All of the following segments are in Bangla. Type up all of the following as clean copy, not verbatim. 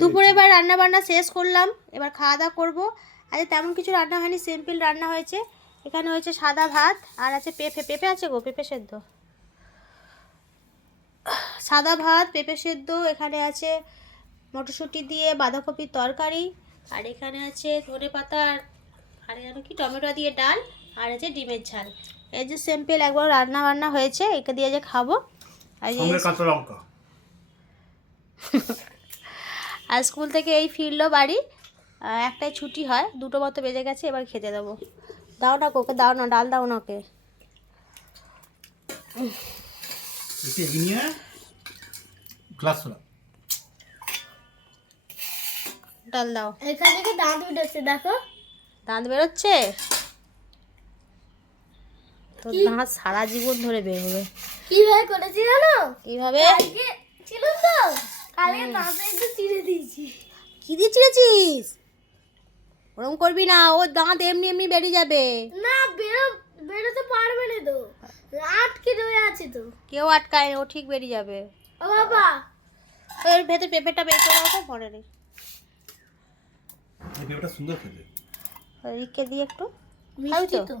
দুপুরে এবার রান্না বান্না শেষ করলাম, এবার খাওয়া দাওয়া করবো। আজ তেমন কিছু রান্না হয়নি, সিম্পল রান্না হয়েছে। এখানে হয়েছে সাদা ভাত আর আছে পেঁপে আছে গো, পেঁপে সেদ্ধ। সাদা ভাত, পেঁপে সেদ্ধ, এখানে আছে মটরশুঁটি দিয়ে বাঁধাকপির তরকারি, আর এখানে আছে ধনেপাতা আর যেন কি টমেটো দিয়ে ডাল, আর আছে ডিমের ঝাল। এই যে সিম্পল একবার রান্না বান্না হয়েছে, একে দিয়ে যে খাবো। আর কাঁচা লঙ্কা। আর স্কুল থেকে এই ফিরলো বাড়ি, একটাই ছুটি হয়, 2টো মতো বেজে গেছে, এবার খেতে দেবো। দাও না ওকে, দাও না, ডাল দাও না ওকে। ডাল দাও। এখান থেকে দাঁত উঠেছে, দেখো দাঁত বেরোচ্ছে, তোর দাঁত সারা জীবন ধরে বেরোবে। কিভাবে করেছি জানো? কিভাবে? কালকে ছিল তো, কালকে দাঁতে একটু চিড়ে দিয়েছি। কি দিয়ে ছিঁড়েছিস? ওরকম করবি না, ওর দাঁত এমনি এমনি বেরিয়ে যাবে। না, বেরোতে পারবে না তো, আটকে রয়ে আছে তো। কেউ আটকায় না, ও ঠিক বেরিয়ে যাবে। ও বাবা, এর ভেতর পেঁপেটা বের করে দাও তো, মনে নেই। এই পেঁপেটা সুন্দর খেতে। রিককে দিয়ে একটু মিষ্টি তো।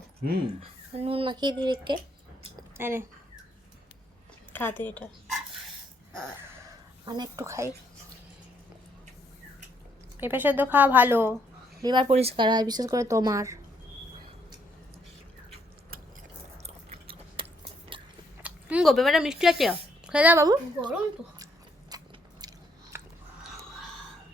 নুন মাখিয়ে দিই রিককে। এনে খা তুই এটা, আমি একটু খাই। পেঁপে সেদ্ধ খাওয়া ভালো, লিভার পরিষ্কার হয়, বিশেষ করে তোমার। গো পেঁপেটা মিষ্টি আছে, খেয়ে দাও বাবু। গরম তো।